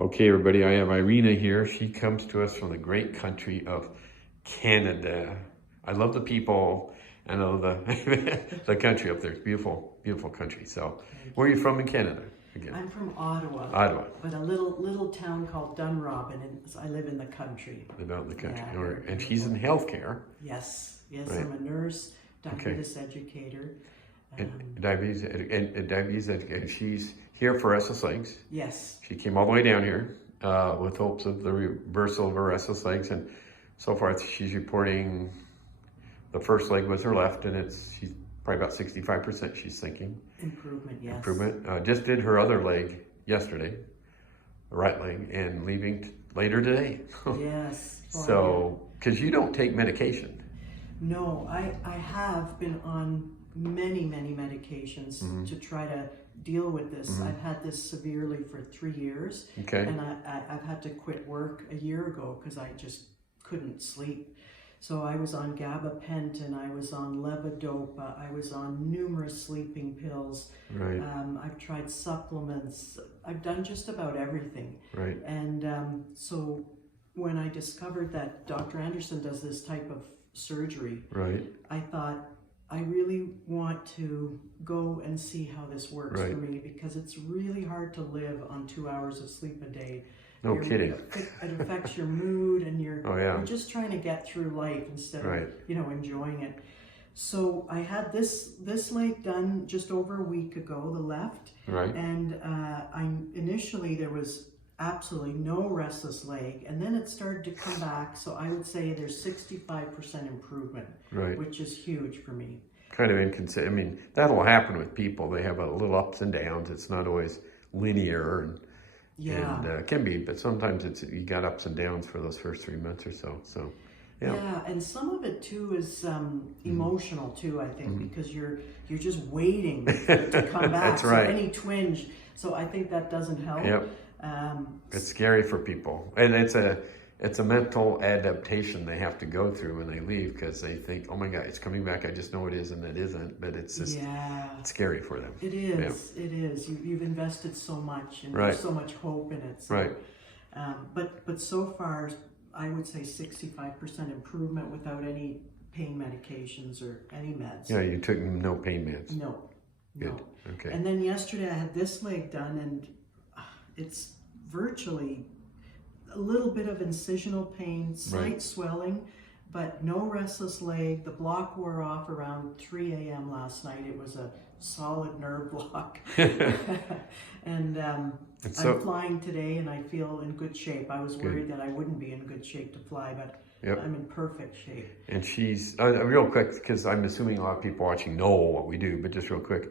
Okay, everybody, I have Irina here. She comes to us from the great country of Canada. I love the people. I know the the country up there. It's beautiful, beautiful country. So, where are you from in Canada? Again, I'm from Ottawa. Ottawa. But a little town called Dunrobin, and I live in the country. Live out in the country. Yeah, And she's in healthcare. Yes, Right. I'm a nurse, diabetes educator. Diabetes and she's here for restless legs. Yes. She came all the way down here with hopes of the reversal of her restless legs, and so far she's reporting the first leg was her left, and she's probably about 65%. She's thinking Improvement, yes. improvement. Just did her other leg yesterday, the right leg, and leaving later today. Yes. So, because you don't take medication. No, I have been on many medications to try to deal with this. I've had this severely for 3 years. Okay. And I've had to quit work a year ago because I just couldn't sleep. So I was on gabapentin, I was on levodopa, I was on numerous sleeping pills. Right. I've tried supplements. I've done just about everything. Right. And so when I discovered that Dr. Anderson does this type of surgery, Right. I thought, I really want to go and see how this works Right. for me, because it's really hard to live on 2 hours of sleep a day. No kidding. It affects your mood, and you're just trying to get through life instead of enjoying it. So I had this leg done just over a week ago, the left, Right. and initially there was absolutely no restless leg, and then it started to come back. So I would say there's 65% improvement, Right. which is huge for me. Kind of inconsistent. I mean, that'll happen with people. They have a little ups and downs. It's not always linear, and can be, but sometimes you got ups and downs for those first 3 months or so. So, yeah, and some of it too is emotional too. I think because you're just waiting for it to come back. That's right. So any twinge. So I think that doesn't help. Yep. It's scary for people, and it's a mental adaptation they have to go through when they leave, because they think, oh my God, it's coming back. I just know it is, and it isn't. But it's just it's scary for them. It is. Yeah. It is. You've invested so much, and Right. there's so much hope in it. So, Right. But so far, I would say 65% improvement without any pain medications or any meds. Yeah, you took no pain meds. No. Good. No. Okay. And then yesterday I had this leg done, and it's virtually a little bit of incisional pain, slight swelling, but no restless leg. The block wore off around 3 a.m. last night. It was a solid nerve block. And I'm flying today, and I feel in good shape. I was worried that I wouldn't be in good shape to fly, but I'm in perfect shape. And she's, real quick, because I'm assuming a lot of people watching know what we do, but just real quick,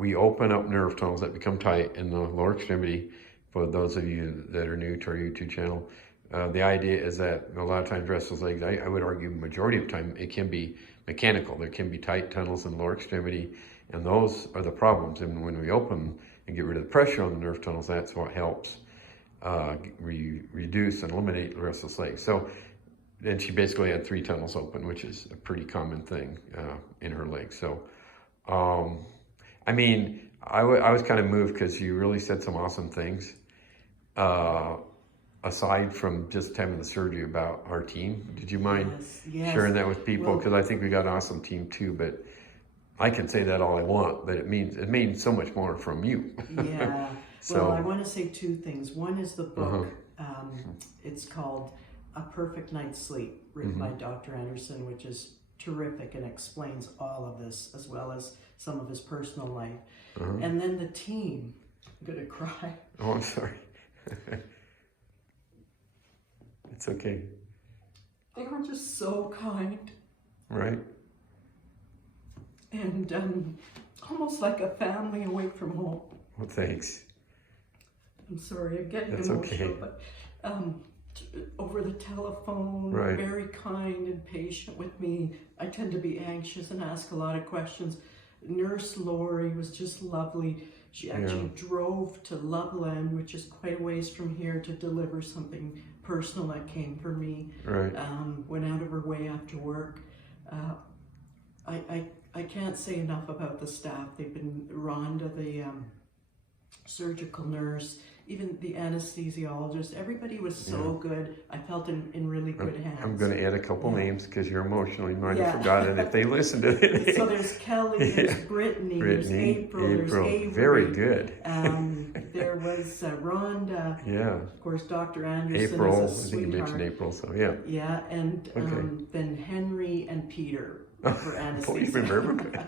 we open up nerve tunnels that become tight in the lower extremity. For those of you that are new to our YouTube channel, the idea is that a lot of times restless legs, I would argue majority of the time, it can be mechanical. There can be tight tunnels in the lower extremity, and those are the problems. And when we open and get rid of the pressure on the nerve tunnels, that's what helps reduce and eliminate the restless legs. So then she basically had 3 tunnels open, which is a pretty common thing in her legs. So, I mean, I was kind of moved because you really said some awesome things. Aside from just having the surgery, about our team, did you mind sharing that with people? Because I think we got an awesome team too, but I can say that all I want, but it means so much more from you. Yeah. So, well, I want to say 2 things. One is the book. It's called A Perfect Night's Sleep, written by Dr. Anderson, which is terrific and explains all of this, as well as some of his personal life. And then the team. I'm going to cry. Oh, I'm sorry. It's okay. They were just so kind. Right. And almost like a family away from home. Well, thanks. I'm sorry, I'm getting That's emotional, okay. but over the telephone, very kind and patient with me. I tend to be anxious and ask a lot of questions. Nurse Lori was just lovely. She actually drove to Loveland, which is quite a ways from here, to deliver something personal that came for me. Right. Went out of her way after work. I can't say enough about the staff. They've been, Rhonda, the surgical nurse, even the anesthesiologist, everybody was so good. I felt in really good hands. I'm going to add a couple names because you're emotional. You might have Yeah. forgotten if they listen to it. So there's Kelly, there's Brittany, there's April, there's Avery. Very good. There was Rhonda. Yeah. Of course, Dr. Anderson April, is a I think you sweetheart. mentioned April, so yeah. Yeah, and then Henry and Peter for anesthesia. You remember?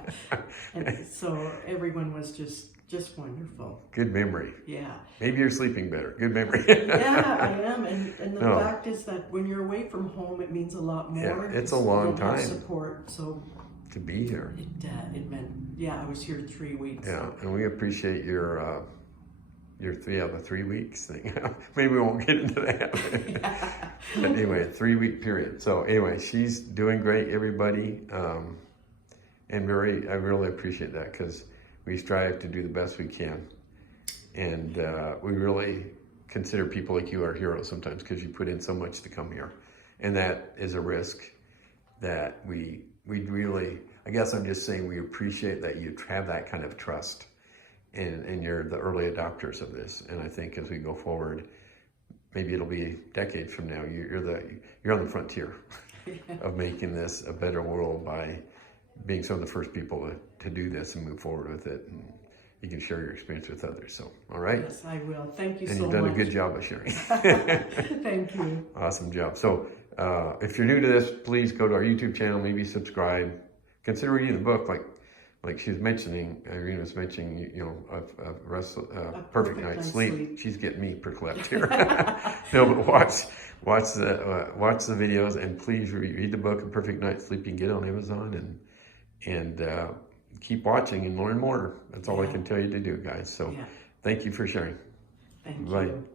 And so everyone was just wonderful. Good memory. Yeah. Maybe you're sleeping better. Good memory. Yeah, I am. And the fact is that when you're away from home, it means a lot more. Yeah, it's a long you don't have time. Support. So to be here. It meant, I was here 3 weeks. Yeah, and we appreciate your the 3 weeks thing. Maybe we won't get into that. But anyway, 3 week period. So anyway, she's doing great, everybody. And I really appreciate that because we strive to do the best we can. And we really consider people like you our heroes sometimes because you put in so much to come here. And that is a risk that we really, I guess I'm just saying we appreciate that you have that kind of trust. And you're the early adopters of this. And I think as we go forward, maybe it'll be decades from now, you're on the frontier of making this a better world by being some of the first people to do this and move forward with it. And you can share your experience with others. So, all right? Yes, I will. Thank you so much. And you've done a good job of sharing. Thank you. Awesome job. So if you're new to this, please go to our YouTube channel, maybe subscribe. Consider reading the book like she was mentioning, Irene was mentioning, a perfect night's sleep. She's getting me perclipped here. No, but watch the videos and please read the book, A Perfect Night's Sleep. You can get it on Amazon and keep watching and learn more. That's all I can tell you to do, guys. So thank you for sharing. Thank Bye. you.